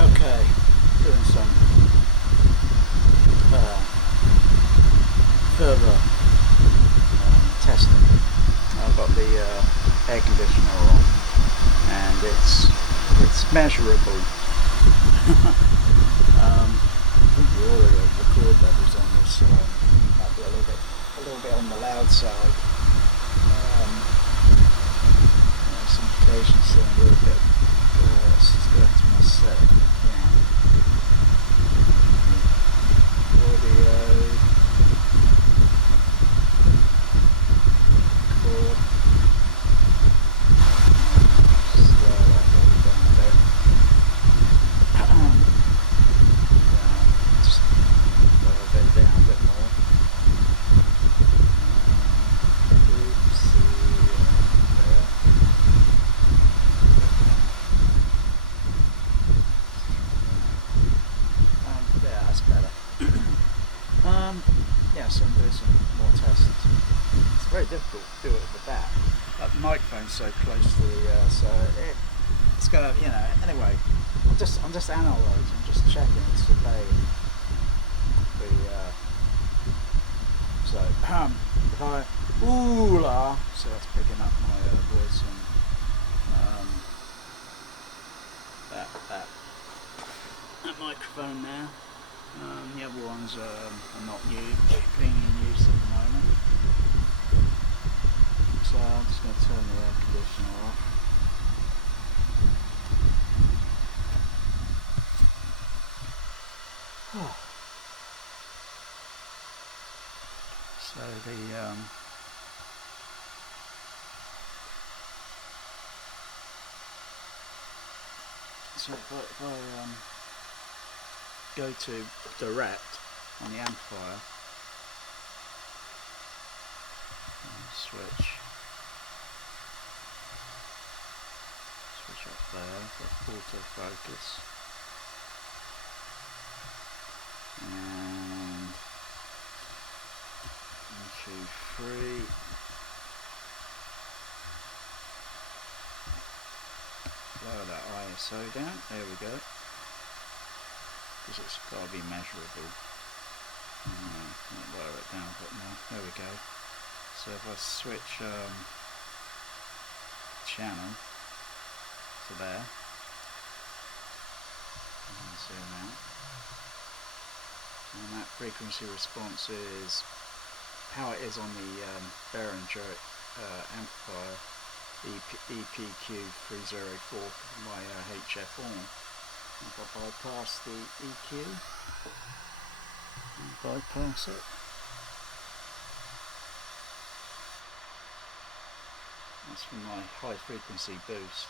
Okay, doing some further testing. I've got the air conditioner on, and it's measurable. I think the audio record levels on this might be a little bit on the loud side. Some occasions still a little bit. Just going to my set. Audio. Record. Slow that level down a bit. Just slow a bit down a bit more. There. Yeah, that's better. Yeah, so I'm doing some more tests. It's very difficult to do it with that. But the microphone's so close to the, so it's gonna, anyway. I'm just analysing, I'm just checking, surveying the. So if I ooh la, so that's picking up my voice and that microphone there. The other ones are not being in use at the moment. So I'm just going to turn the air conditioner off. So if I go to direct on the amplifier, switch up there for autofocus, and 1, 2, 3. Lower that ISO down, there we go, because it's got to be measurable. Lower it down a bit more, there we go. So if I switch channel to there, and zoom out, and that frequency response is how it is on the Behringer amplifier EPQ304 my HF on. If I bypass the EQ, bypass it, that's for my high frequency boost,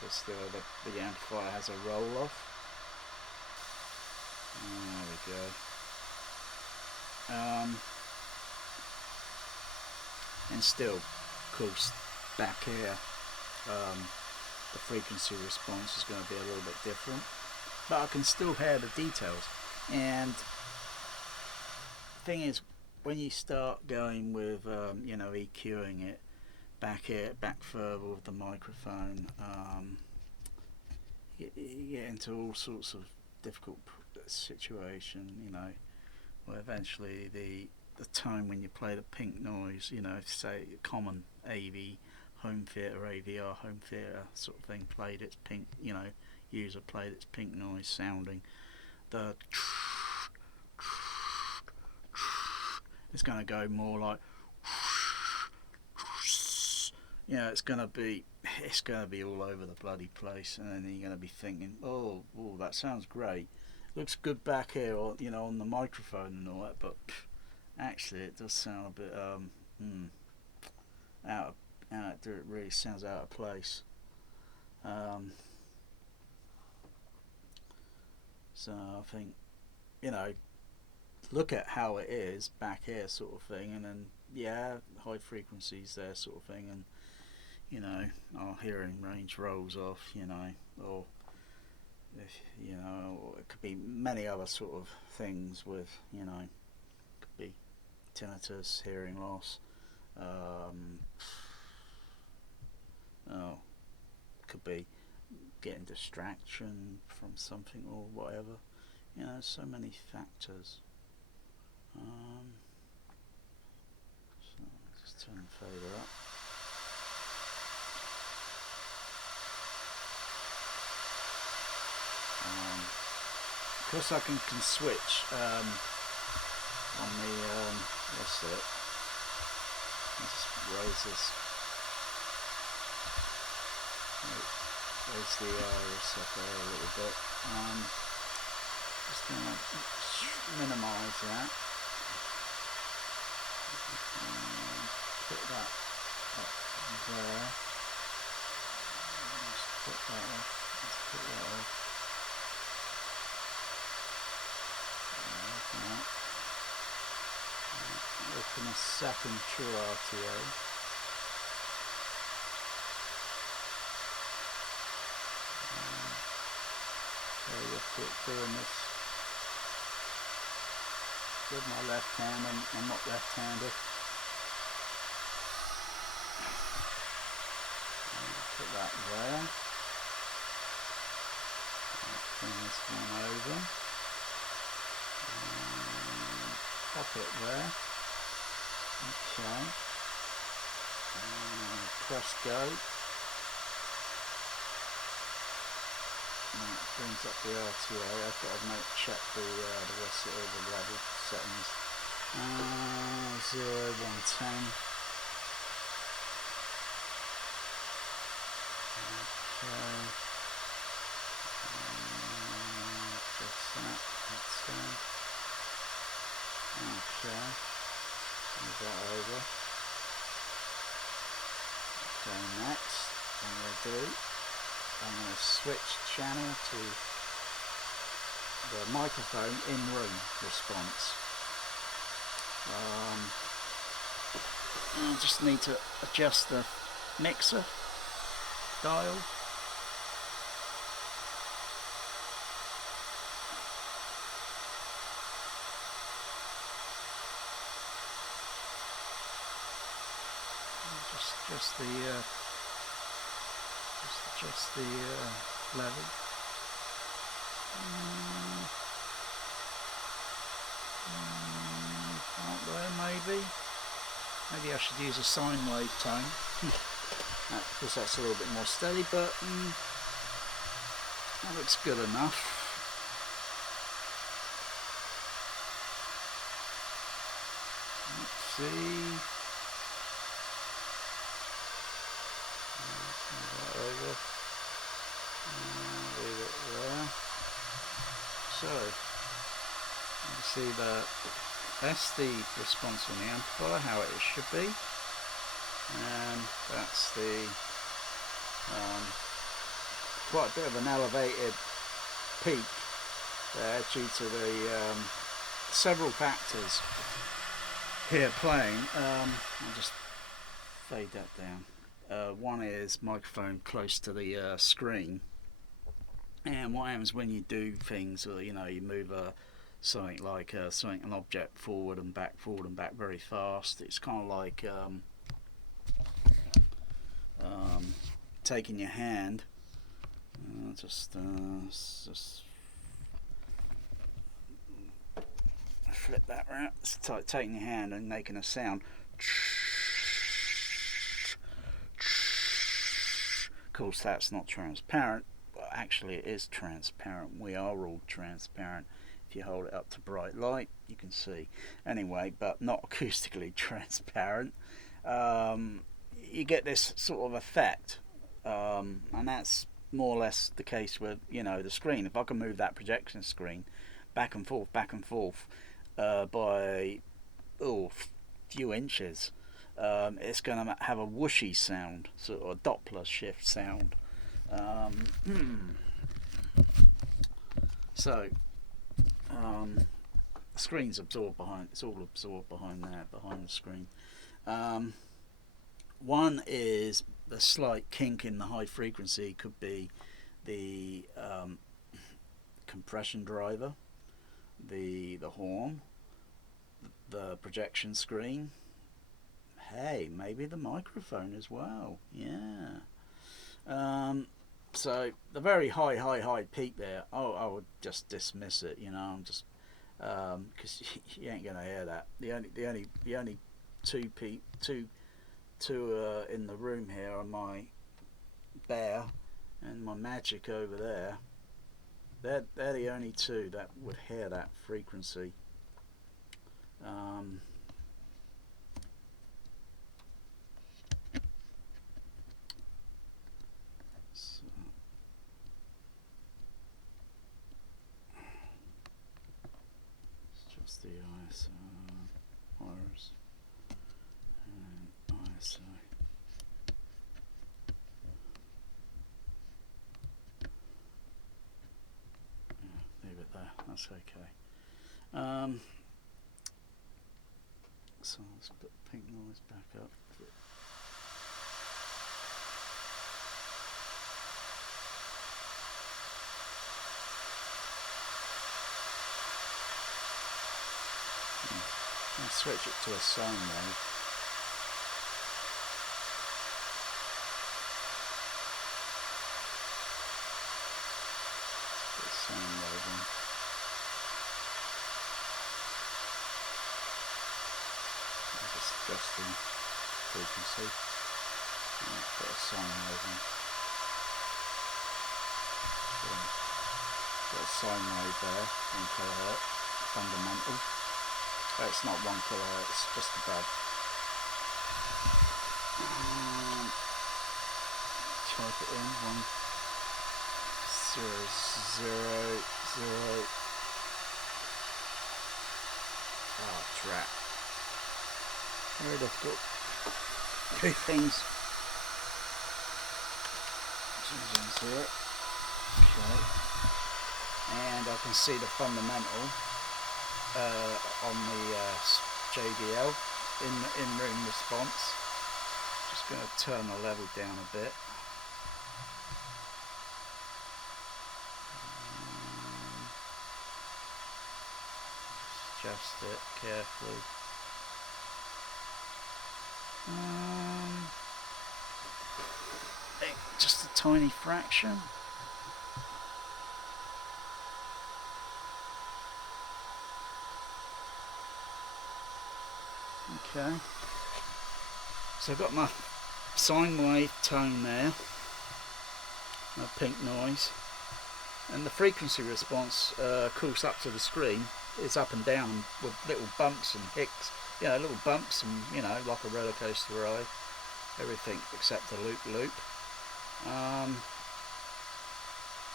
because the amplifier has a roll off. There we go. And still, of course, back here, the frequency response is going to be a little bit different, but I can still hear the details. And the thing is, when you start going with EQing it back further with the microphone, you get into all sorts of difficult situation, where eventually the tone when you play the pink noise, say common AV home theatre, AVR home theatre sort of thing, played its pink, user played its pink noise sounding, the it's going to go more like, it's going to be all over the bloody place, and then you're going to be thinking, oh, that sounds great, looks good back here, or on the microphone and all that, but actually it does sound a bit it really sounds out of place. So I think, look at how it is back here sort of thing, and then high frequencies there sort of thing, and our hearing range rolls off, or or it could be many other sort of things with, could be tinnitus, hearing loss, could be getting distraction from something or whatever. You know, so many factors. So just turn the fader up. Of course, I can switch on the what's it? Let's just raise this. Raise the iris up there a little bit. Just gonna minimise that. Put that up there. Just put that off. Let's put that off. Open a second TrueRTA. Very difficult doing this with my left hand. I'm not left-handed. Put that there. Bring this one over. Pop it there. Okay. Press go. And it brings up the RTA. I've got to check the rest of the level settings. 0, 110. Okay. Press that. That's done. Okay. Move that over. Okay, next, I'm going to switch channel to the microphone in-room response. I just need to adjust the mixer dial. Just adjust the level. Out there, maybe I should use a sine wave tone because that's a little bit more steady, but that looks good enough. Let's see. Over. Leave it there. So you see that's the response on the amplifier, how it should be, and that's the quite a bit of an elevated peak there due to the several factors here playing. I'll just fade that down. One is microphone close to the screen, and what happens when you do things, you know, you move something like an object forward and back very fast. It's kind of like taking your hand, just flip that around. It's like taking your hand and making a sound. Of course, that's not transparent. Well, actually, it is transparent. We are all transparent. If you hold it up to bright light, you can see. Anyway, but not acoustically transparent. You get this sort of effect, and that's more or less the case with, you know, the screen. If I can move that projection screen back and forth by few inches, it's going to have a whooshy sound, sort of a Doppler shift sound. So the screen's absorbed behind, it's all absorbed behind there, behind the screen. One is the slight kink in the high frequency, could be the compression driver, the horn, the projection screen. Hey, maybe the microphone as well. Yeah. So the very high peak there, I would just dismiss it. You know, I'm just because you ain't gonna hear that. The only two in the room here are my Bear and my Magic over there. They're the only two that would hear that frequency. So it's just the ISO, iris, and ISO. Leave it there. That's okay. So let's put pink noise back up. I'll switch it to a sine wave. Put a sine wave in. I'm just adjusting frequency. And put a sine wave in. So, got a sine wave there, 1 kHz, fundamental. It's not 1 kHz, just above. Type it in 1 0 0 0. Oh, drat. Very difficult. Two things. Choosing 0. Okay. And I can see the fundamental. On the JBL in room response. Just going to turn the level down a bit. Adjust it carefully. Just a tiny fraction. Okay, so I've got my sine wave tone there, my pink noise, and the frequency response, of course, up to the screen is up and down with little bumps and hicks, you know, little bumps and, you know, like a roller coaster ride, everything except the loop.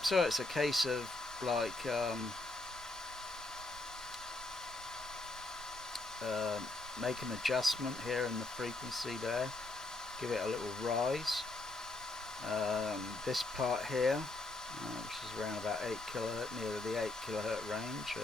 So it's a case of like make an adjustment here in the frequency there, give it a little rise. This part here, which is around about 8 kHz, near the 8 kHz range,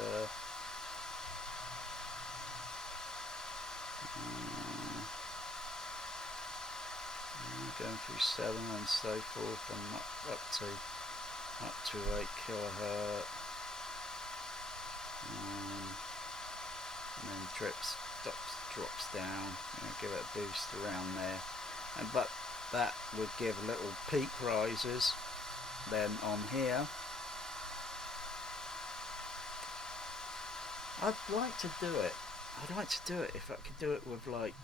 going through 7 and so forth, and up to 8 kHz, and then drops down, give it a boost around there, but that would give little peak rises. Then on here, I'd like to do it if I could do it with like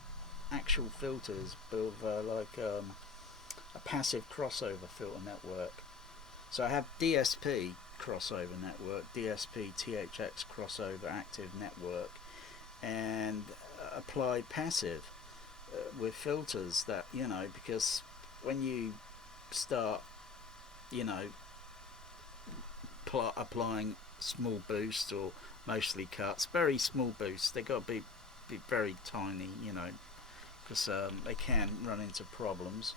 actual filters, with like a passive crossover filter network. So I have DSP crossover network, DSP THX crossover active network, and apply passive with filters that, you know, because when you start, you know, applying small boosts or mostly cuts, very small boosts, they got to be very tiny, you know, because they can run into problems,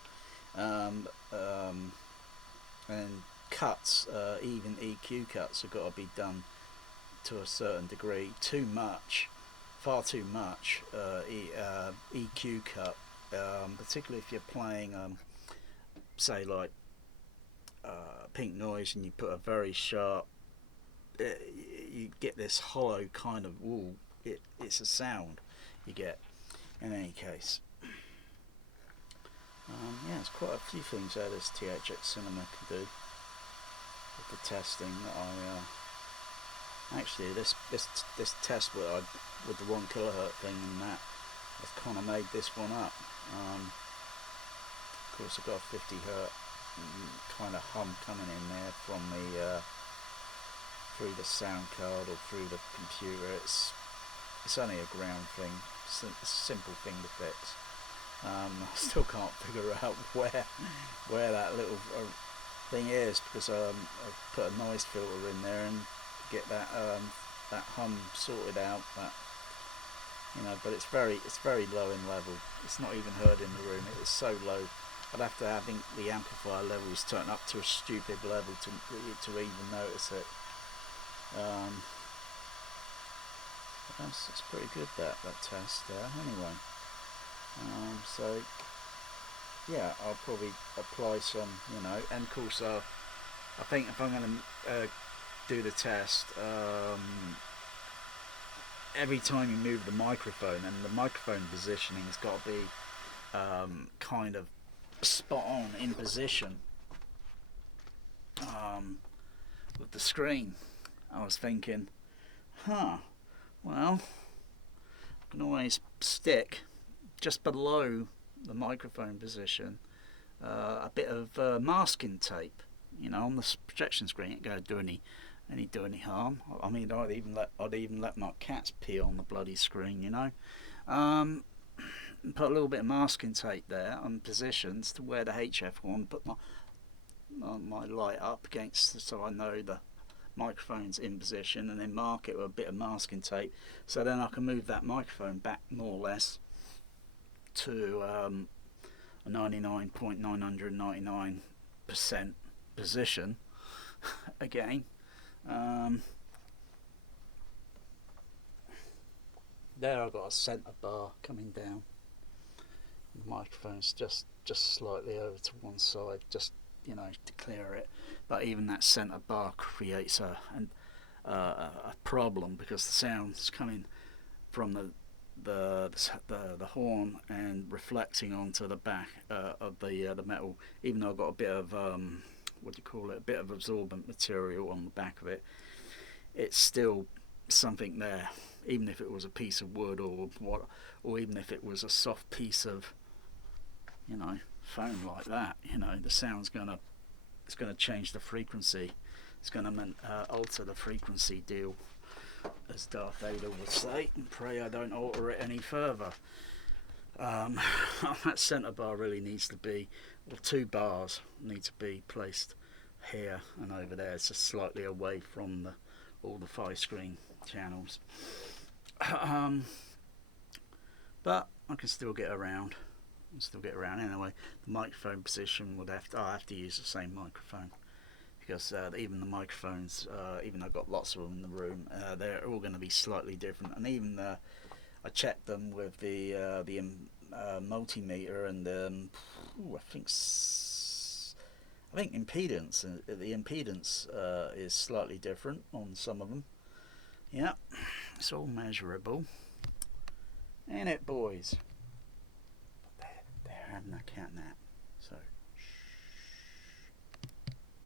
and cuts, even EQ cuts, have got to be done to a certain degree. Too much, far too much EQ cut, particularly if you're playing say like pink noise, and you put a very sharp, you get this hollow kind of, ooh, it's a sound you get. In any case, Yeah, there's quite a few things that this THX Cinema can do with the testing that I actually this test with the 1 kHz thing and that has kind of made this one up. Of course, I've got a 50 Hz kind of hum coming in there from the through the sound card or through the computer. It's only a ground thing. It's a simple thing to fix. I still can't figure out where that little thing is, because I put a noise filter in there and get that that hum sorted out. But but it's very low in level. It's not even heard in the room. It is so low. I'd have to have the amplifier levels turned up to a stupid level to even notice it. That's pretty good, that test there. Anyway, so yeah, I'll probably apply some, and of course I think if I'm going to do the test, every time you move the microphone, and the microphone positioning has got to be kind of spot on in position with the screen. I was thinking, well, I can always stick just below the microphone position a bit of masking tape, on the projection screen. It ain't going to do any harm. I mean, I'd even let my cats pee on the bloody screen, Put a little bit of masking tape there on positions to where the HF one. Put my light up against, so I know the microphone's in position, and then mark it with a bit of masking tape, so then I can move that microphone back more or less to a 99.999% position again. There I've got a centre bar coming down. The microphone's just slightly over to one side, just to clear it. But even that centre bar creates a problem, because the sound's coming from the horn and reflecting onto the back of the metal. Even though I've got a bit of a bit of absorbent material on the back of it, it's still something there. Even if it was a piece of wood or even if it was a soft piece of foam like that, the sound's gonna change the frequency. It's gonna alter the frequency deal, as Darth Vader would say, and pray I don't alter it any further. That centre bar really needs to be, well, 2 bars need to be placed here and over there. It's just slightly away from all the 5 screen channels. But I can still get around. Anyway. The microphone position I'll have to use the same microphone, because even the microphones, even though I've got lots of them in the room, they're all going to be slightly different. And even I checked them with the multimeter, and I think impedance. The impedance is slightly different on some of them. Yeah, it's all measurable. Ain't it, boys? They're having a cat nap, so